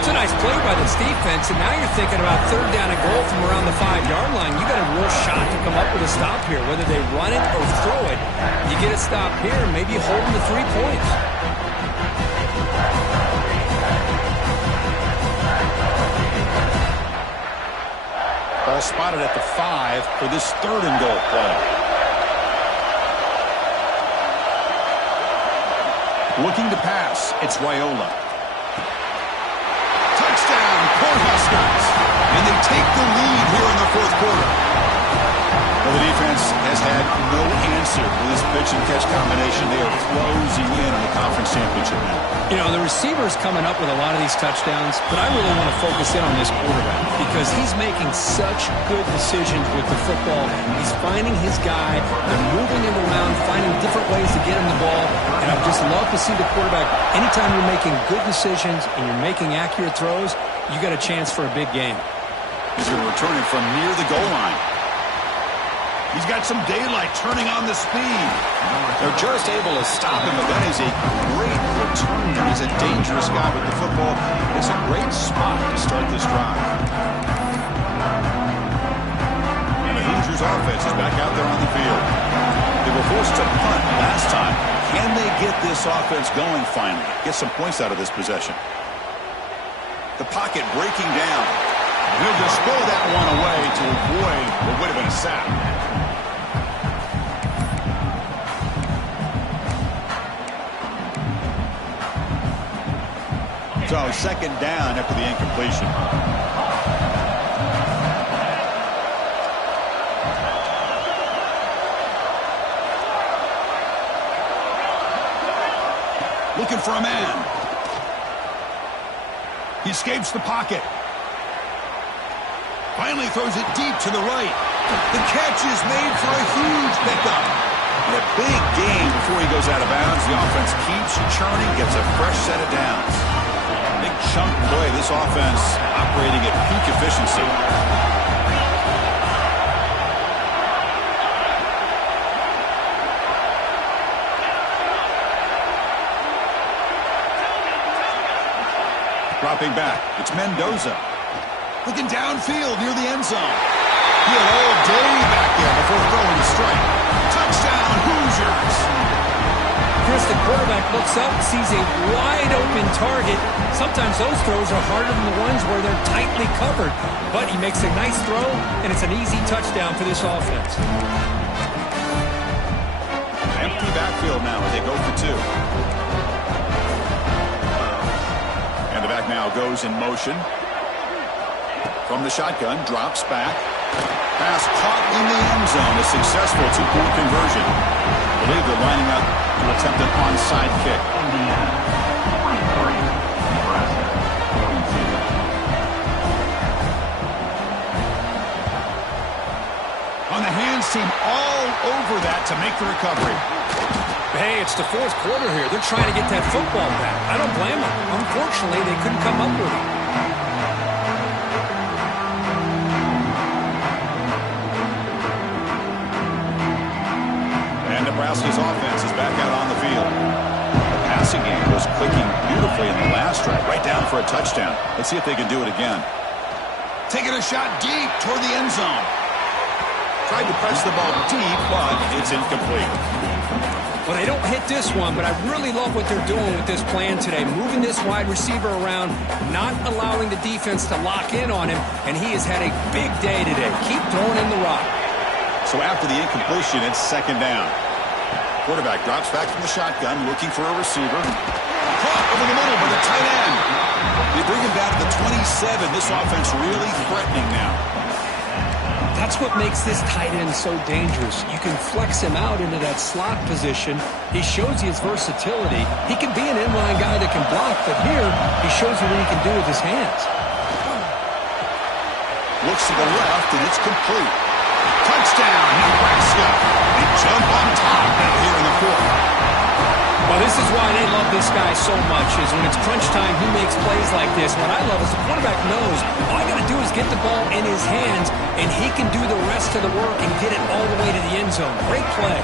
It's a nice play by this defense, and now you're thinking about third down and goal from around the 5-yard line. You got a real shot to come up with a stop here. Whether they run it or throw it, you get a stop here, maybe you hold them to 3 points. Ball spotted at the 5 for this 3rd and goal play. Looking to pass, it's Raiola. Touchdown, Cornhuskers! And they take the lead here in the 4th quarter. Well, the defense has had no answer for this pitch and catch combination. They are closing in on the conference championship now. You know, the receiver's coming up with a lot of these touchdowns, but I really want to focus in on this quarterback because he's making such good decisions with the football. He's finding his guy. They're moving him around, finding different ways to get him the ball, and I just love to see the quarterback. Anytime you're making good decisions and you're making accurate throws, you got a chance for a big game. He's going to return it from near the goal line. He's got some daylight turning on the speed. They're just able to stop him, but that is a great return. He's a dangerous guy with the football. It's a great spot to start this drive. And the Hoosiers offense is back out there on the field. They were forced to punt last time. Can they get this offense going finally? Get some points out of this possession. The pocket breaking down. He'll just throw that one away to avoid what would have been a sack. So 2nd down after the incompletion. looking for a man. He escapes the pocket. Finally throws it deep to the right. The catch is made for a huge pickup. And a big gain before he goes out of bounds. The offense keeps churning, gets a fresh set of downs. Big chunk play. This offense operating at peak efficiency. Dropping back. It's Mendoza. Looking downfield near the end zone. He had all day back there before throwing a strike. Touchdown, Hoosiers! Chris, the quarterback looks up, sees a wide-open target. Sometimes those throws are harder than the ones where they're tightly covered. But he makes a nice throw, and it's an easy touchdown for this offense. Empty backfield now as they go for two. And the back now goes in motion. From the shotgun, drops back. Pass caught in the end zone. A successful two-point conversion. I believe they're lining up to attempt an onside kick. On the hands team all over that to make the recovery. Hey, it's the fourth quarter here. They're trying to get that football back. I don't blame them. Unfortunately, they couldn't come up with it. Nebraska's offense is back out on the field. The passing game was clicking beautifully in the last drive, right down for a touchdown. Let's see if they can do it again. Taking a shot deep toward the end zone. Tried to press the ball deep, but it's incomplete. Well, they don't hit this one, but I really love what they're doing with this plan today. Moving this wide receiver around, not allowing the defense to lock in on him, and he has had a big day today. Keep throwing in the rock. So after the incompletion, it's second down. Quarterback drops back from the shotgun, looking for a receiver. Caught over the middle by the tight end. They bring him down to the 27. This offense really threatening now. That's what makes this tight end so dangerous. You can flex him out into that slot position. He shows you his versatility. He can be an inline guy that can block, but here he shows you what he can do with his hands. Looks to the left, and it's complete. Touchdown, Nebraska. They jump on top now here in the fourth. Well, this is why they love this guy so much, is when it's crunch time, he makes plays like this. What I love is the quarterback knows all I got to do is get the ball in his hands, and he can do the rest of the work and get it all the way to the end zone. Great play.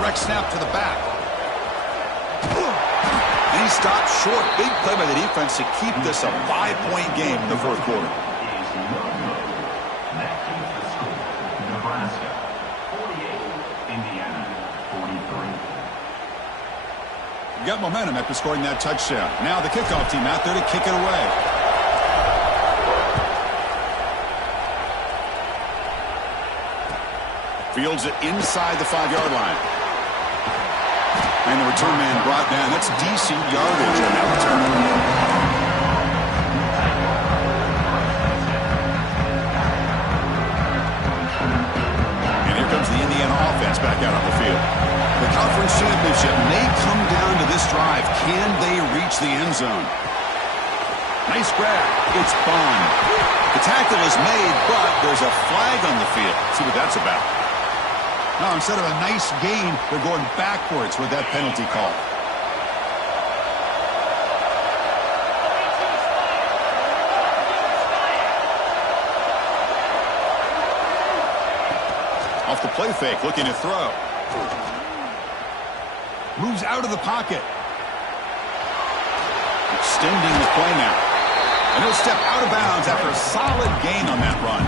Direct snap to the back. And he stopped short. Big play by the defense to keep this a 5-point game in the fourth quarter. Got momentum after scoring that touchdown. Now the kickoff team out there to kick it away. Fields it inside the 5-yard line. And the return man brought down. That's decent yardage on that return. And here comes the Indiana offense back out on the field. The conference championship may come down to this drive. Can they reach the end zone? Nice grab. It's Bond. The tackle is made, but there's a flag on the field. See what that's about. Now, instead of a nice gain, they're going backwards with that penalty call. Off the play fake, looking to throw. Moves out of the pocket. Extending the play now. And he'll step out of bounds after a solid gain on that run.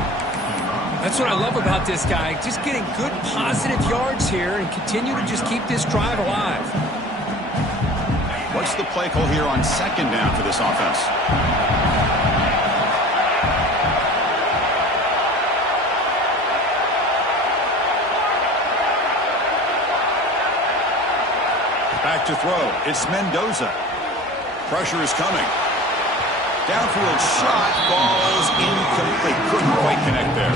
That's what I love about this guy. Just getting good positive yards here and continue to just keep this drive alive. What's the play call here on second down for this offense? Back to throw. It's Mendoza. Pressure is coming. Downfield shot falls incomplete. Couldn't quite connect there.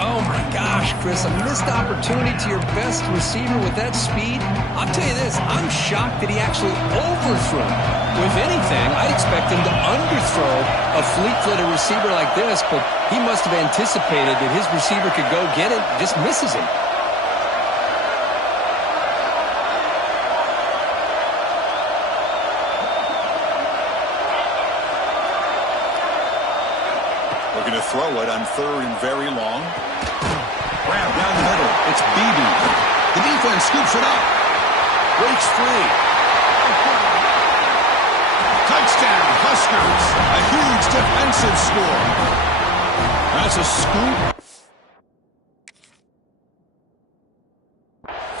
Oh, my gosh. gosh, Chris, a missed opportunity to your best receiver with that speed. I'll tell you this, I'm shocked that he actually overthrew. With anything, I'd expect him to underthrow a fleet-footed receiver like this, but he must have anticipated that his receiver could go get it, just misses him. Going to throw it on 3rd and very long. Grab down the middle. It's Beebe. The defense scoops it up. Breaks free. Touchdown, Huskers. A huge defensive score. That's a scoop.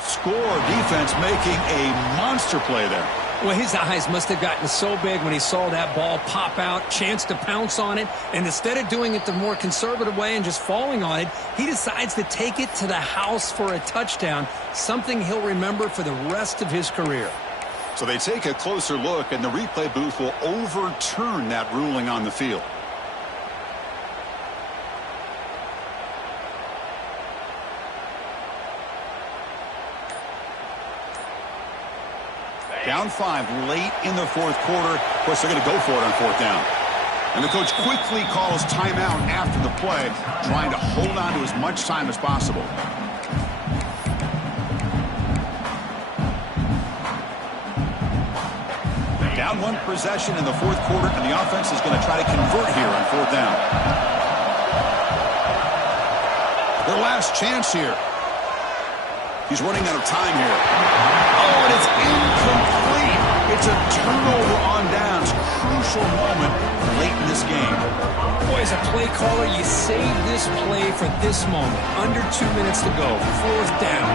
Score. Defense making a monster play there. Well, his eyes must have gotten so big when he saw that ball pop out, chance to pounce on it, and instead of doing it the more conservative way and just falling on it, he decides to take it to the house for a touchdown, something he'll remember for the rest of his career. So they take a closer look, and the replay booth will overturn that ruling on the field. Down 5 late in the 4th quarter. Of course, they're going to go for it on 4th down. And the coach quickly calls timeout after the play, trying to hold on to as much time as possible. Down 1 possession in the 4th quarter, and the offense is going to try to convert here on 4th down. Their last chance here. He's running out of time here. Oh, and it's incomplete. It's a turnover on downs. Crucial moment late in this game. Boy, as a play caller, you save this play for this moment. Under 2 minutes to go. 4th down.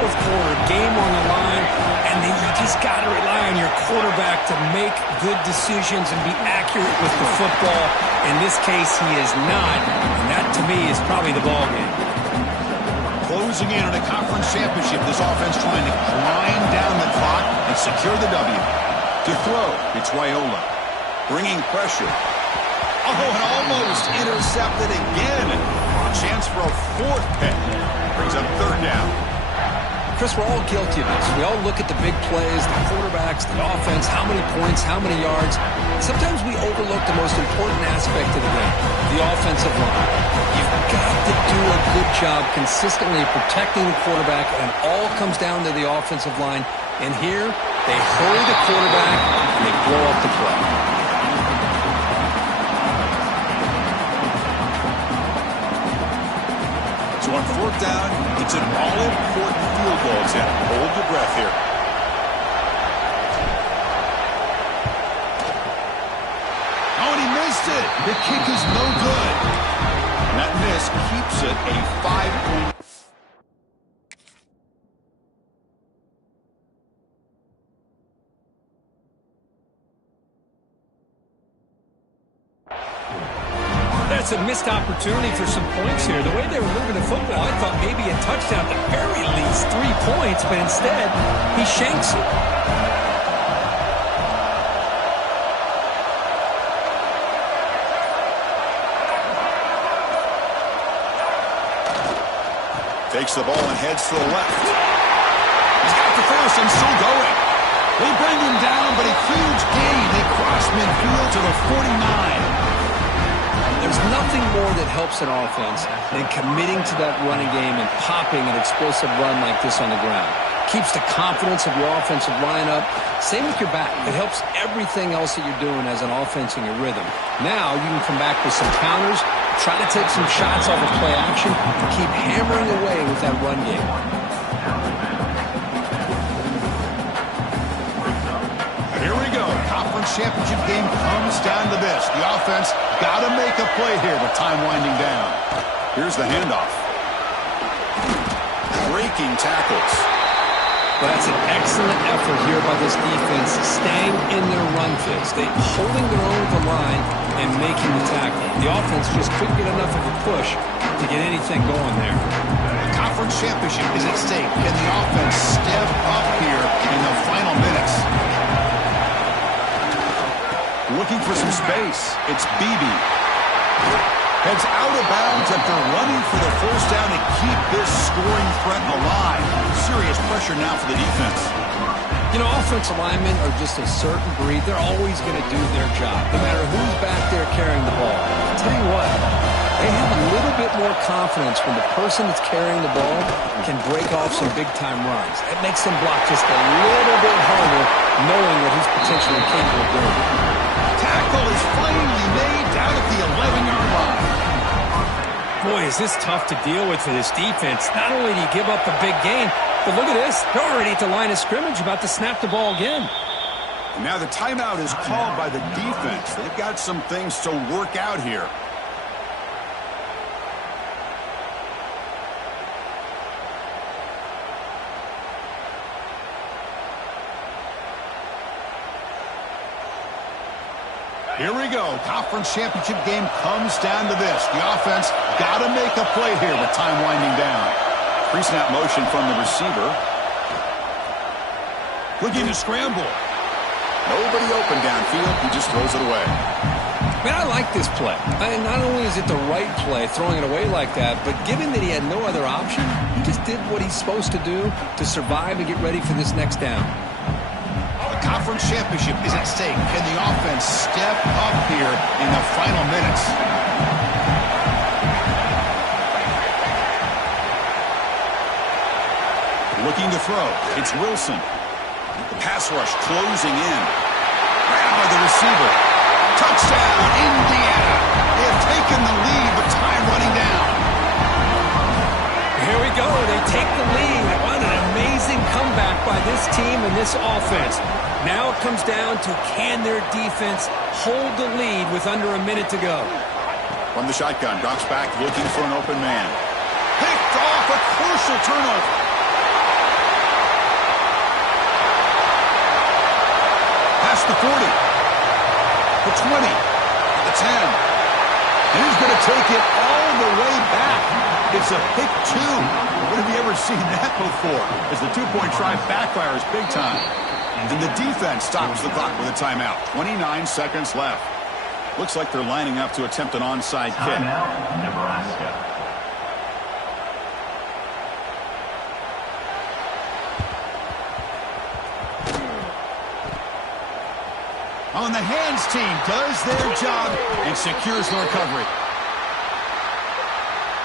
4th quarter. Game on the line. And then you just got to rely on your quarterback to make good decisions and be accurate with the football. In this case, he is not. And that, to me, is probably the ball game. Closing in on a conference championship, this offense trying to grind down the clock and secure the W. To throw, it's Raiola. Bringing pressure. Oh, and almost intercepted again. A chance for a 4th pick. Brings up 3rd down. Chris, we're all guilty of this. We all look at the big plays, the quarterbacks, the offense, how many points, how many yards. Sometimes we overlook the most important aspect of the game, the offensive line. You've got to do a good job consistently protecting the quarterback, and it all comes down to the offensive line. And here, they hurry the quarterback, and they blow up the play. So on 4th down, it's an all-important field goal attempt. Hold your breath here. Oh, and he missed it. The kick is no good. And that miss keeps it a 5-point. That's a missed opportunity for some points here. The way they were moving the football, I thought maybe a touchdown, at the very least 3 points, but instead, he shanks it. Takes the ball and heads to the left. He's got the first and still going. They bring him down, but a huge gain. They cross midfield to the 49. There's nothing more that helps an offense than committing to that running game and popping an explosive run like this on the ground. Keeps the confidence of your offensive lineup. Same with your back. It helps everything else that you're doing as an offense in your rhythm. Now you can come back with some counters, try to take some shots off of play action, and keep hammering away with that run game. Here we go. Conference championship game comes down to this. The offense got to make a play here with time winding down. Here's the handoff. Breaking tackles. Well, that's an excellent effort here by this defense, staying in their run phase. They holding their own with the line and making the tackle. The offense just couldn't get enough of a push to get anything going there. The conference championship is at stake. Can the offense step up here in the final minutes? Looking for some space. It's Beebe. Heads out of bounds after running for the first down to keep this scoring threat alive. Serious pressure now for the defense. You know, offensive linemen are just a certain breed. They're always going to do their job, no matter who's back there carrying the ball. I'll tell you what, they have a little bit more confidence when the person that's carrying the ball can break off some big-time runs. It makes them block just a little bit harder, knowing what he's potentially capable of doing. Tackle is finally made down at the 11-yard line. Boy, is this tough to deal with for this defense. Not only do you give up a big gain, but look at this. They're already at the line of scrimmage, about to snap the ball again. And now the timeout is called by the defense. They've got some things to work out here. Here we go. Conference championship game comes down to this. The offense got to make a play here with time winding down. Pre-snap motion from the receiver. Looking to scramble. Nobody open downfield. He just throws it away. Man, I like this play. And not only is it the right play, throwing it away like that, but given that he had no other option, he just did what he's supposed to do to survive and get ready for this next down. The conference championship is at stake. Can the offense step up here in the final minutes? Looking to throw. It's Wilson. The pass rush closing in. Grabbed by the receiver. Touchdown, Indiana. They have taken the lead with time running down. Here we go. They take the lead. What an amazing comeback by this team and this offense. Now it comes down to can their defense hold the lead with under a minute to go. From the shotgun, drops back looking for an open man. Picked off, a crucial turnover. Past the 40. The 20. The 10. And he's going to take it all the way back. It's a pick two. When have you ever seen that before? As the two-point try backfires big time. And the defense stops the clock with a timeout. 29 seconds left. Looks like they're lining up to attempt an onside kick. Timeout, Nebraska. On the hands team does their job and secures the recovery.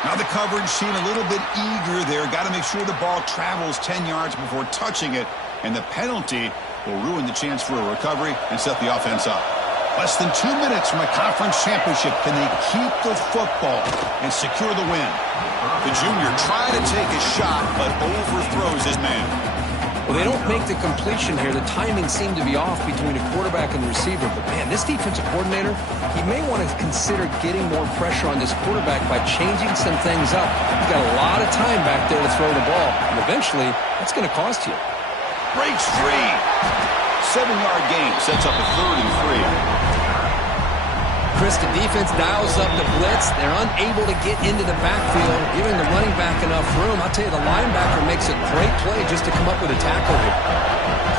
Now the coverage team a little bit eager there. Got to make sure the ball travels 10 yards before touching it. And the penalty will ruin the chance for a recovery and set the offense up. Less than 2 minutes from a conference championship. Can they keep the football and secure the win? The junior tried to take a shot, but overthrows his man. Well, they don't make the completion here. The timing seemed to be off between a quarterback and the receiver. But, man, this defensive coordinator, he may want to consider getting more pressure on this quarterback by changing some things up. He's got a lot of time back there to throw the ball. And eventually, that's going to cost you. Breaks free. 7-yard gain sets up a 3rd and 3. Chris, the defense dials up the blitz. They're unable to get into the backfield, giving the running back enough room. I'll tell you, the linebacker makes a great play just to come up with a tackle here.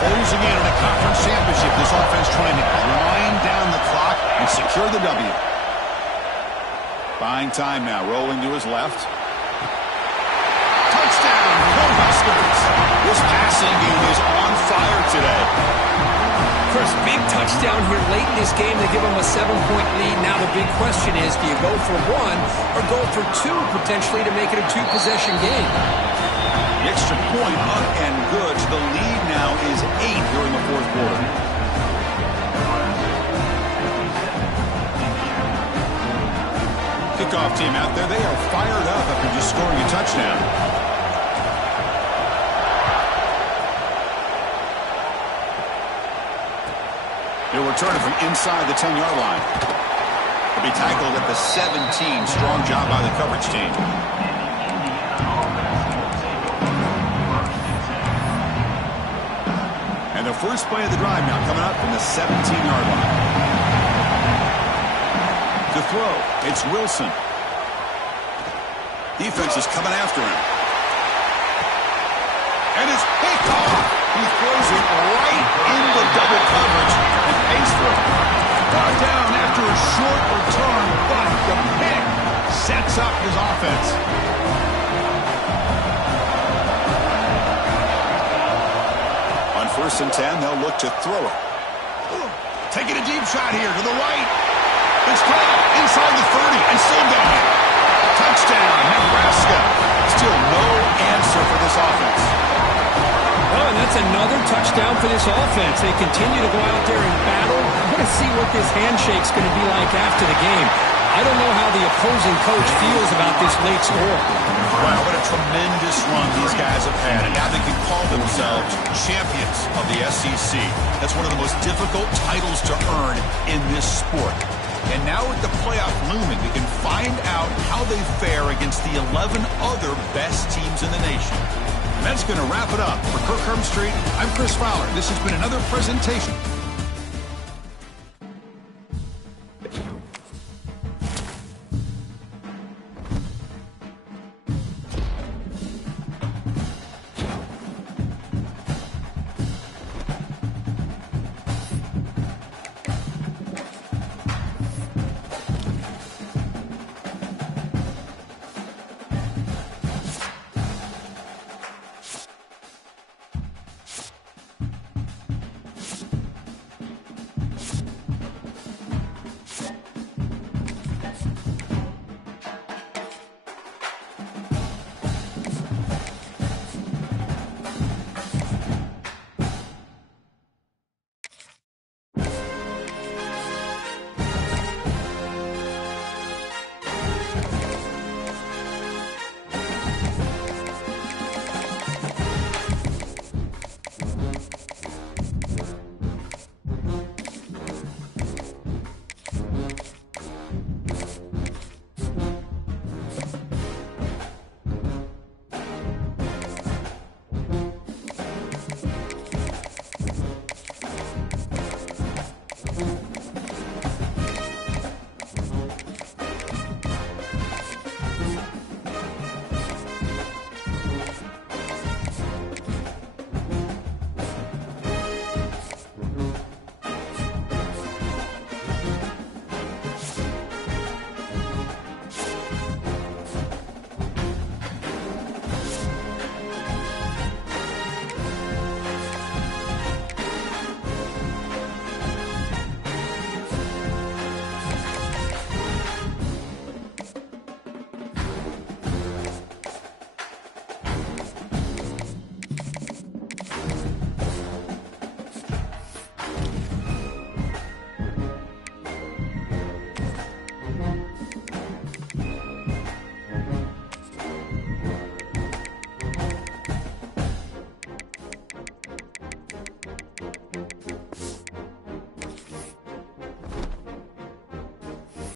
Closing in on a conference championship. This offense trying to grind down the clock and secure the W. Buying time now, rolling to his left. Touchdown, Cornhuskers. This passing game is on fire today. Chris, big touchdown here late in this game to give them a 7-point lead. Now the big question is, do you go for one or go for two potentially to make it a 2-possession game? The extra point up and good. The lead now is 8 here in the 4th quarter. Kickoff team out there. They are fired up after just scoring a touchdown. They're returning from inside the 10-yard line. They'll be tackled at the 17. Strong job by the coverage team. And the first play of the drive now coming up from the 17-yard line. To throw, it's Wilson. Defense is coming after him. And it's picked off. He throws it right into double coverage and pays for it. Brought down after a short return, but the pick breaks up his offense. On 1st and 10, they'll look to throw it. Taking a deep shot here to the right. It's caught inside the 30 and still going. Touchdown, Nebraska. Still no answer for this offense. Oh, and that's another touchdown for this offense. They continue to go out there and battle. I'm going to see what this handshake's going to be like after the game. I don't know how the opposing coach feels about this late score. Wow, what a tremendous run these guys have had. And now they can call themselves champions of the SEC. That's one of the most difficult titles to earn in this sport. And now with the playoff looming, we can find out how they fare against the 11 other best teams in the nation. And that's going to wrap it up. For Kirk Street, I'm Chris Fowler. This has been another presentation